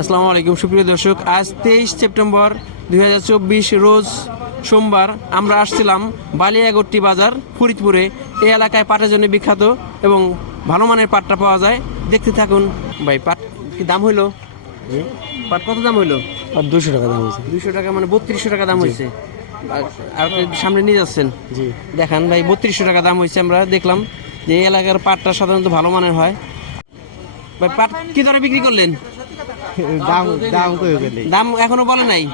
আসসালামু আলাইকুম সুপ্রিয় দর্শক। আজ তেইশ সেপ্টেম্বর দু হাজার চব্বিশ রোজ সোমবার আমরা আসছিলাম বালিয়াগট্টি বাজার ফরিদপুরে। এই এলাকায় পাটের জন্য বিখ্যাত এবং ভালো মানের পাটটা পাওয়া যায়। দেখতে থাকুন। ভাই পাট কি দাম হইল? পাট কত দাম হইল? আর দুশো টাকা দাম হয়েছে দুশো টাকা মানে বত্রিশশো টাকা দাম হয়েছে আপনি সামনে নিয়ে যাচ্ছেন। জি। দেখান ভাই বত্রিশশো টাকা দাম হয়েছে আমরা দেখলাম যে এই এলাকার পাটটা সাধারণত ভালো মানের হয়। ভাই পাট কি দরে বিক্রি করলেন? দাম দাম কই গেলে? দাম এখনও বলে নাই।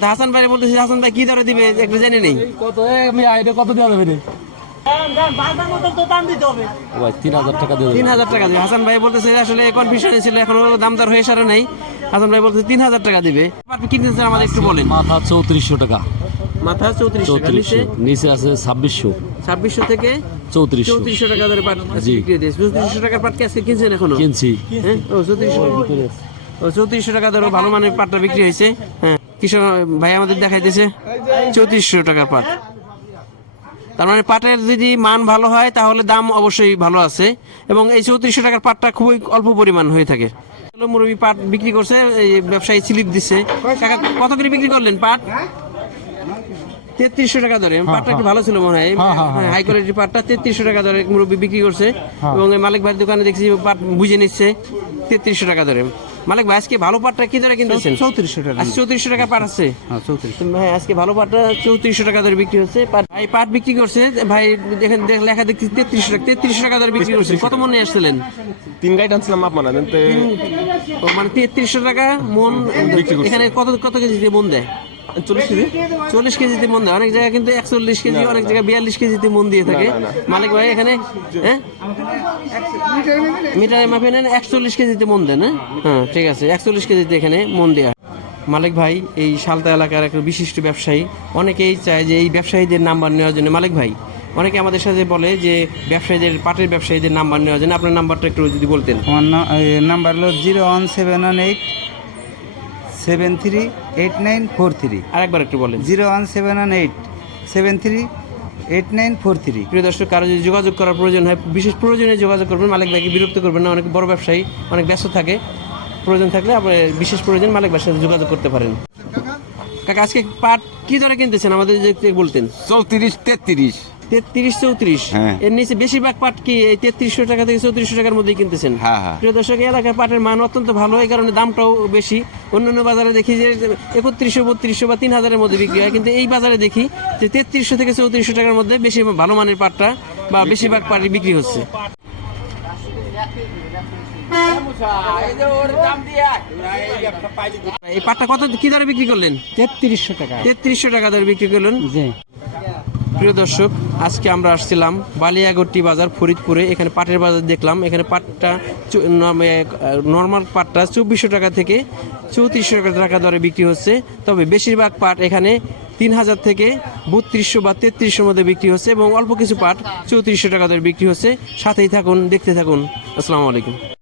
তা হাসান ভাই বলতেছি হাসান ভাই কি দরে দিবে একটু জানি নেই। কত আমি এটা কত দেওয়া যাবে রে তিন হাজার টাকা দেবে। তিন হাজার টাকা দিবে হাসান ভাই বলতেছে আসলে কনফিউশন ছিল এখনও দাম হয়ে সারে নাই। হাসান ভাই বলতেছে তিন হাজার টাকা দিবে। আপনি আমাদের একটু বলেন। মাথা চৌত্রিশশো টাকা। মাথা চৌত্রিশ চৌত্রিশশো নিচে? আছে ছাব্বিশশো। ছাব্বিশশো থেকে চৌত্রিশশো। চৌত্রিশশো টাকা ধরে পাট জি। চৌত্রিশশো টাকার পাট কি আজকে কিনছেন এখনও? কিনছি। হ্যাঁ? ও চৌত্রিশশো। চৌত্রিশশো টাকা ধরো ভালো মানের পাটটা বিক্রি হয়েছে। হ্যাঁ কৃষক ভাই আমাদের দেখাইতেছে চৌত্রিশশো টাকার পাট। তার মানে পাটের যদি মান ভালো হয় তাহলে দাম অবশ্যই ভালো আছে। এবং এই চৌত্রিশশো টাকার পাটটা খুবই অল্প পরিমাণ হয়ে থাকে। মুরব্বী পাট বিক্রি করছে এই ব্যবসায়ী স্লিপ দিচ্ছে টাকা কত করে বিক্রি করলেন পাট? তেত্রিশশো টাকা ধরে। পাটটা একটু ভালো ছিল মনে হয়। হাই কোয়ালিটির পাটটা তেত্রিশশো টাকা ধরে মুরব্বী বিক্রি করছে। এবং মালিক ভাইয়ের দোকানে দেখছি পাট বুঝে নিচ্ছে তেত্রিশশো টাকা ধরে। মালিক ভাই আজকে ভালো পাটটা কি ধরে কিনতেছেন? চৌত্রিশশো টাকা। আজ চৌত্রিশশো টাকা পাট আছে। হ্যাঁ ভাই আজকে ভালো পাটটা চৌত্রিশশো টাকা ধরে বিক্রি হচ্ছে। ভাই পাট বিক্রি করছে। ভাই দেখেন দেখ- লেখা দেখছি তেত্রিশশো টাকা তেত্রিশশো টাকা ধরে বিক্রি করছে। কত মনে আসছিলেন? তিন গাইড আনছিলাম মাপ মানা তো মানে তেত্রিশশো টাকা মন এখানে কত কত কেজি দিয়ে মন দেয়? চল্লিশ কেজি? চল্লিশ কেজিতে মন দেয়। অনেক জায়গায় কিন্তু একচল্লিশ কেজি অনেক জায়গায় বিয়াল্লিশ কেজিতে মন দিয়ে থাকে। মালিক ভাই এখানে হ্যাঁ মিটারে মাপে নেন একচল্লিশ কেজিতে মন দেন হ্যাঁ? হ্যাঁ ঠিক আছে। একচল্লিশ কেজিতে এখানে মন দেওয়া হয়। মালিক ভাই এই সালতা এলাকার একটা বিশিষ্ট ব্যবসায়ী। অনেকেই চায় যে এই ব্যবসায়ীদের নাম্বার নেওয়ার জন্য। মালিক ভাই অনেকে আমাদের সাথে বলে যে ব্যবসায়ীদের পাটের ব্যবসায়ীদের নাম্বার নেওয়ার জন্য। আপনার নাম্বারটা একটু যদি বলতেন। আমার না- নাম্বার হলো zero one seven one eight seven three eight nine four three আরেকবার একটু বলেন। Zero one seven one eight seven three eight nine four three প্রিয় দর্শক কারও যদি যোগাযোগ করার প্রয়োজন হয় বিশেষ প্রয়োজনে যোগাযোগ করবেন মালিক ভাইকে বিরক্ত করবেন না অনেক বড় ব্যবসায়ী অনেক ব্যস্ত থাকে। প্রয়োজন থাকলে আপনার বিশেষ প্রয়োজন মালিক ভাইয়ের সাথে যোগাযোগ করতে পারেন। কাকা আজকে পাট কি দরে কিনতেছেন? আমাদের যে বলতেন। চৌত্রিশ তেত্রিশ। তেত্রিশ চৌত্রিশ। হ্যাঁ। এর নিচে বেশিরভাগ পাট কি এই তেত্রিশশো টাকা থেকে চৌত্রিশশো টাকার মধ্যেই কিনতেছেন? হ্যাঁ, হ্যাঁ। প্রিয় দর্শক এলাকার পাটের মান অত্যন্ত ভালো এই কারণে দামটাও বেশি। অন্যান্য বাজারে দেখি যে একত্রিশশো বত্রিশশো বা তিন হাজারের মধ্যে বিক্রি হয়। কিন্তু এই বাজারে দেখি যে তেত্রিশশো থেকে চৌত্রিশশো টাকার মধ্যে বেশি ভালো মানের পাটটা বা বেশিরভাগ পাট বিক্রি হচ্ছে। এই পাটটা কত কি দরে বিক্রি করলেন? তেত্রিশশো টাকা। তেত্রিশশো টাকা দরে বিক্রি করলেন? জি। প্রিয় দর্শক, আজকে আমরা আসছিলাম বালিয়াগট্টি বাজার ফরিদপুরে। এখানে পাটের বাজার দেখলাম। এখানে পাটটা নর্মাল পাটটা চব্বিশশো টাকা থেকে চৌত্রিশশো টাকা দরে বিক্রি হচ্ছে। তবে বেশিরভাগ পাট এখানে তিন হাজার থেকে বত্রিশশো বা তেত্রিশশোর মধ্যে বিক্রি হচ্ছে এবং অল্প কিছু পাট চৌত্রিশশো টাকা দরে বিক্রি হচ্ছে। সাথেই থাকুন, দেখতে থাকুন। আসসালামু আলাইকুম।